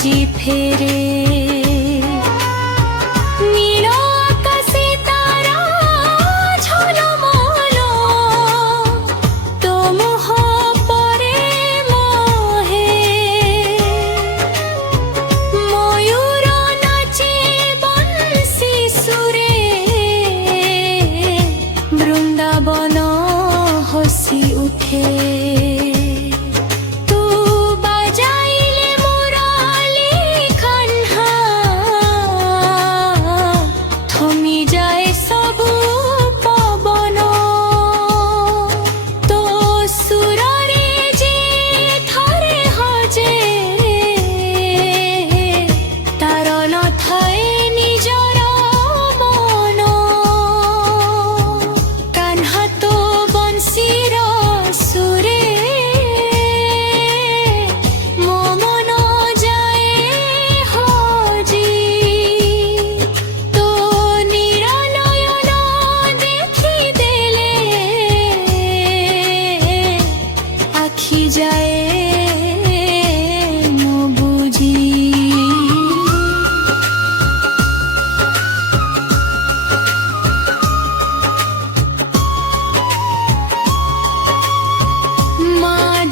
আজি ফেরে নীল আকাশে তারা ঝলমল তোমহ পরে মোহে ময়ূর নাচে বংশী সুরে বৃন্দাবন হসি উঠে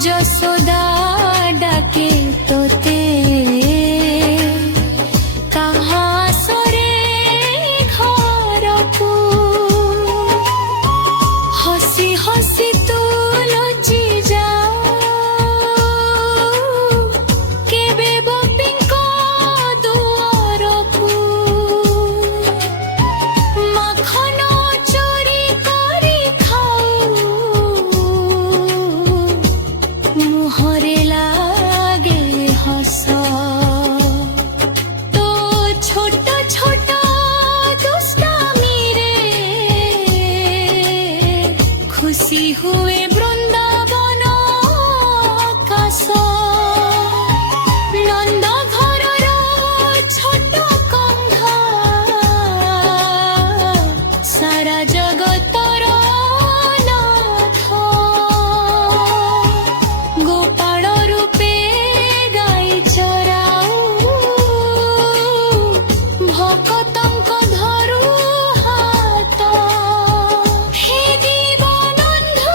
যশোদা ডাকে তোতে কাহা সরে ঘরকু হসি হসি তু লজি যাও কেবে গোপীঙ্ক দুয়ারকু মাখন চোরি করি খাও মুহরে লাগে হস তো ছোট ছোট দুষ্টামিরে খুশি হুয়ে বৃন্দাবন আকাশ নন্দ ঘরর ছোট কন্ধ সারা জগতর নাথ গোপাল রূপে গাই চরাও ভকতঙ্ক ধরু হাত হে জীবনন্ধু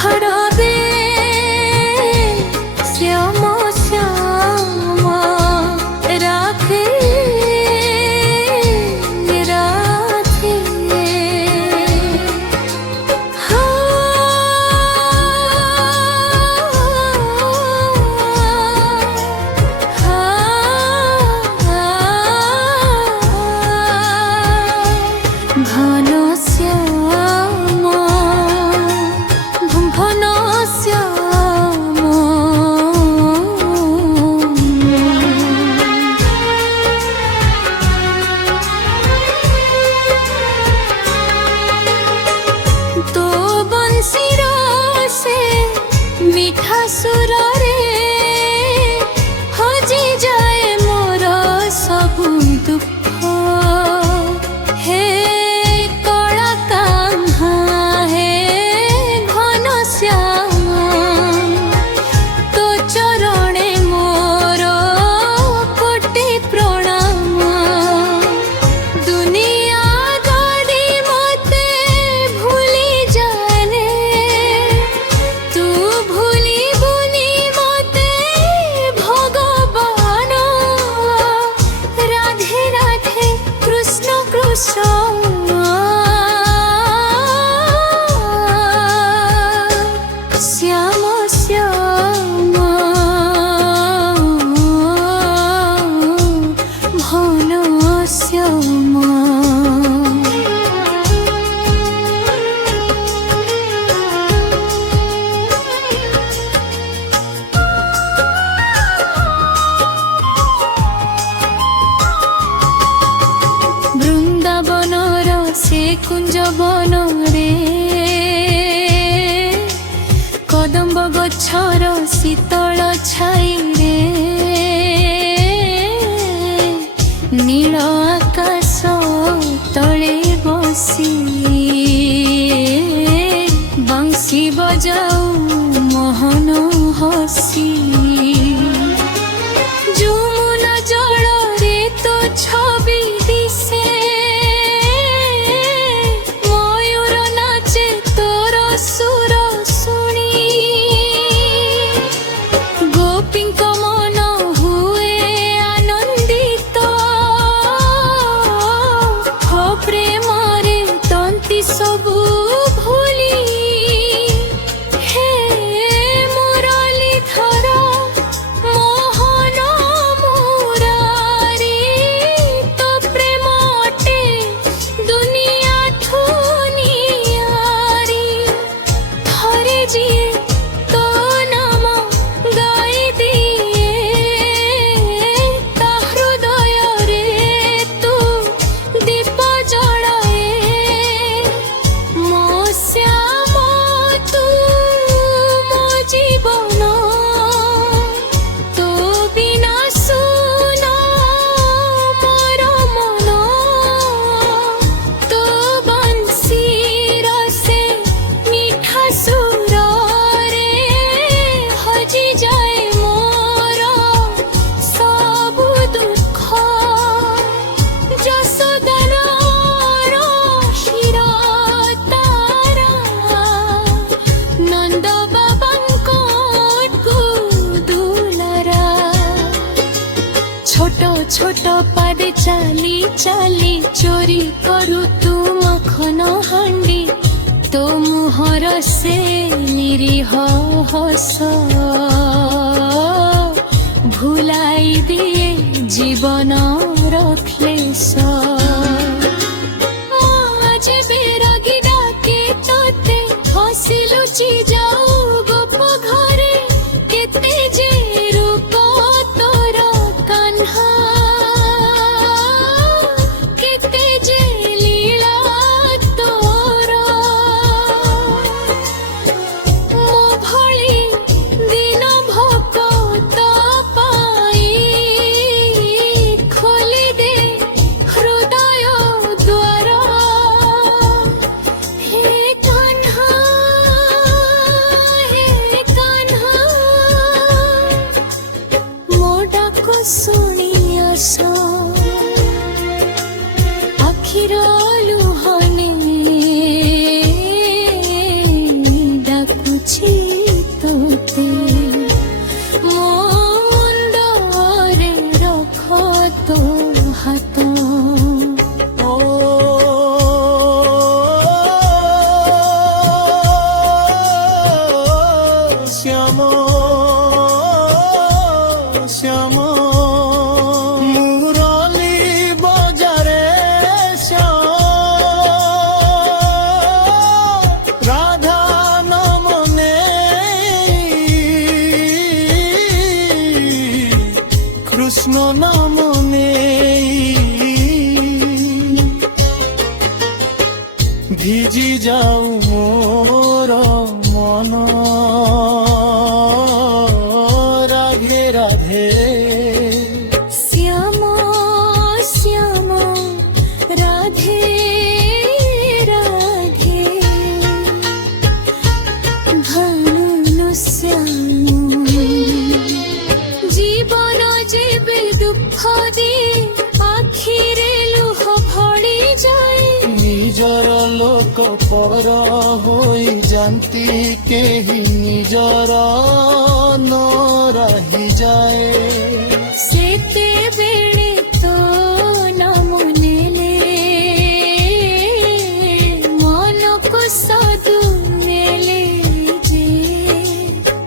ଖରାବେ ଶ୍ୟାମ ଶ୍ୟାମ ରାଧେ ରାଧେ ହଁ ঘন শ্যাম ঘন শ্যাম তো বଂশীর সে মিঠা সুରରେ হজি যায় মোর সবু দুঃখ হে কলা কাহ্না হে ঘন শ্যাম তো চরণে মোর কোটি প্রণাম দুনিয়া গাড়ি মতে ভুলি জানে তু ভুলিবুনি মতে ভগবান রাধে রাধে কৃষ্ণ কৃষ্ণ শ্যাম শ্যাম ঘন শ্যাম বৃন্দাবনর সে কুঞ্জ বনরে কদম্ব গছর শীতল ছাইরে নীল আকাশ তলে বসি বংশী বজাও মোহন হসি যমুনা জଳରେ তো ছবি দিশে ময়ূর নাচে তোর সুর শুনি গোপীଙ୍କ মন হুয়ে আনন্দিত হো প্রেমরে তন্তি সবু ভুলি হে মুরলীধর মোহন মুরারি তো প্রেম অটে দুনিয়া ঠুনিয়ারি থরে যিয়ে তো নাম গাই দিয়ে তা হৃদୟରେ তু দীপ জଳାଏ ମୋ ଶ୍ୟାମ ତୁ ମୋ ଜୀବନ ତୋ ବିନା ଶୂନ ମୋର ମନ ତୋ ବଂଶୀର ସେ ମିଠା ସୁରରେ ହଜି ଯାଏ ମୋର ସବୁ ଦୁଃଖ ଯଶୋଦାର କ୍ଷୀର ତାରା ନନ୍ଦ ବାବାଙ୍କ ଦୁଲାରା ছোট ছোট পাদে চালি চালি চোরি করু তু মখন হান্ডি তো মুহর সে নিরীহ হস ভুলাই দিয়ে জীবনর ক্লেশ আজ বেরাগি ডাকে তোতে হসি লুচি যাও গোপ ঘরে কেতে যে রূপ তোর কান্হা কেতে যে লীলা তোর ମୋ ଭଳି ଦିନ ଭୋକତ ପାଇ ଖୋଲି ଦେ ହୃଦୟ ଦ୍ୱାର ହେ କାହ୍ନା ଚାହୁଁଛି ତୋତେ ମୋ ମୁଣ୍ଡରେ ରଖ ତୋ ହାତ শ্যাম শ্যাম মুরলী বজারে শ্যাম রাধা নমনে কৃষ্ণ নমনে ভিজি যাও মোর মন রাধে রাধে শ্যাম শ্যাম রাধে রাধে ভানু শ্যাম জীবন যেবে দুঃখ দিয়ে আখিরে লুহ ভরি যায় ନିଜର ଲୋକ ପର ହୋଇ ଯାନ୍ତି କେହି ନିଜର ନ ରହିଯାଏ ସେତେବେଳେ ତୋ ନାମ ନେଲେ ମନକୁ ସଦୁ ନେଲେ ଯେ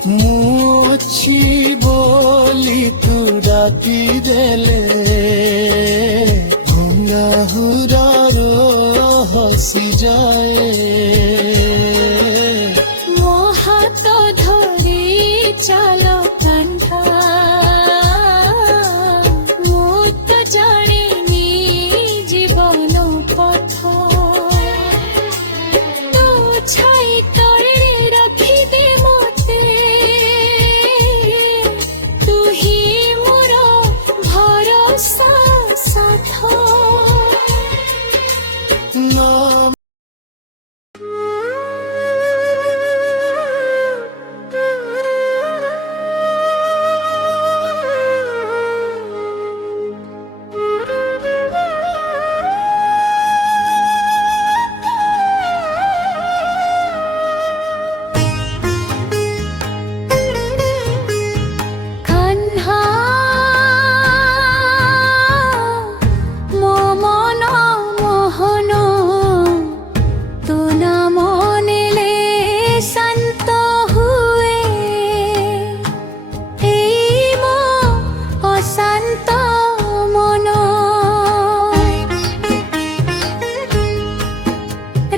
ମୁଁ ଅଛି ବୋଲି ତୁ ଡାକି ଦେଲେ ଭଙ୍ଗା ହୁରାର ହସିଯାଏ ମୋ ହାତ ଧରି ଚାଲ କାନ୍ଧା ମୁଁ ତ ଜାଣିନି ଜୀବନ ପଥ ତୋ ଛାଇ ତଳେ ରଖିଦେ ମୋତେ ତୁ ହିଁ ମୋର ଭରସା ସାଥ ନାମ কাহ্না ମୋ ମନ ମୋହନ ତୋ ନାମ ନେଲେ ଶାନ୍ତ ହୁଏ ଏଇ ମୋ ଅଶାନ୍ତ ମନ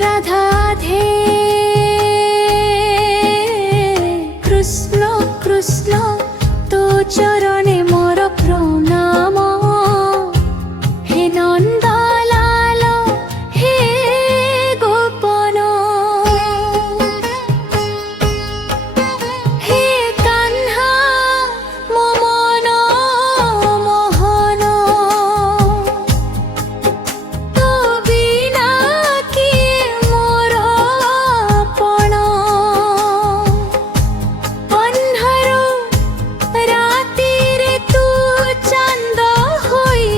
রাধাধে কৃষ্ণ কৃষ্ণ তো চরণে মোর প্রণাম হে নন্দলাল হে গোপন হে কাহ্না মো মন মোহন তো বিনা কিଏ ମୋର ପଣ ଅନ୍ଧାର ରାତିରେ ତୁ ଚାନ୍ଦ ହୋଇ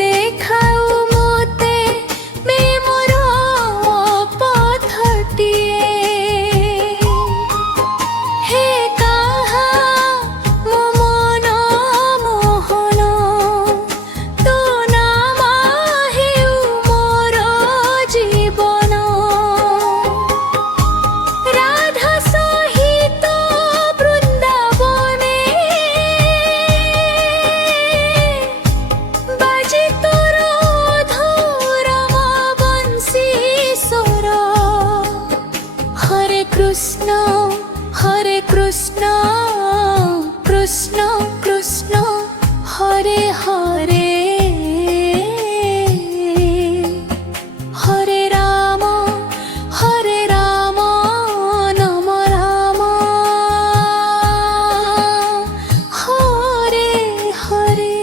ଦେଖାଉ ମୋତେ ବେ ମୋର ପଥଟିଏ ହେ କାହା ମୋ ମନ ମୋହନ ତୋ ନାମ ହେଉ ମୋର ଜୀବନ রাধা সহিত বৃন্দাবনে বাজে তোর ধরম বংশী স্বর হরে কৃষ্ণ কৃষ্ণ কৃষ্ণ হরে হরে হরে রাম নম রাম হরে হরে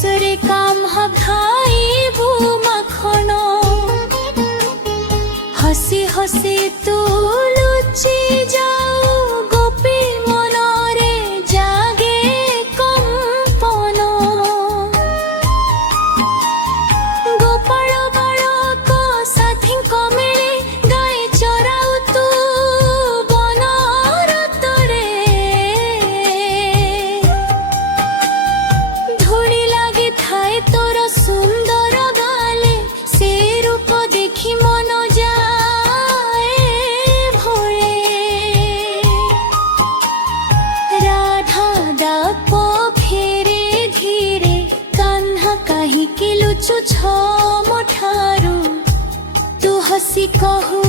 କେଶରେ କାମ୍ହା ଖାଇବୁ ମାଖନ ହସି ହସି ତୁ ଲୁଚି ଯାଉ ଗୋପୀ ମନରେ ଜାଗେ କମ୍ପନ ଗୋପାଳ ବାଳକ ସାଥୀଙ୍କ ମିଳି ଗାଈ ଚରାଉ ତୁ ବନରତରେ ଧୂଳି ଲାଗିଥାଏ ତୋର ସୁନ୍ଦର ଗାଲେ ସେ ରୂପ ଦେଖି ମନ ଯାଏ ଭୋଳେ ରାଧା ଡାକ ଫେରେ ଧୀରେ କାହ୍ନା କାହିଁକି ଲୁଚୁଛ ମୋ ଠାରୁ ତୁ ହସି କହୁ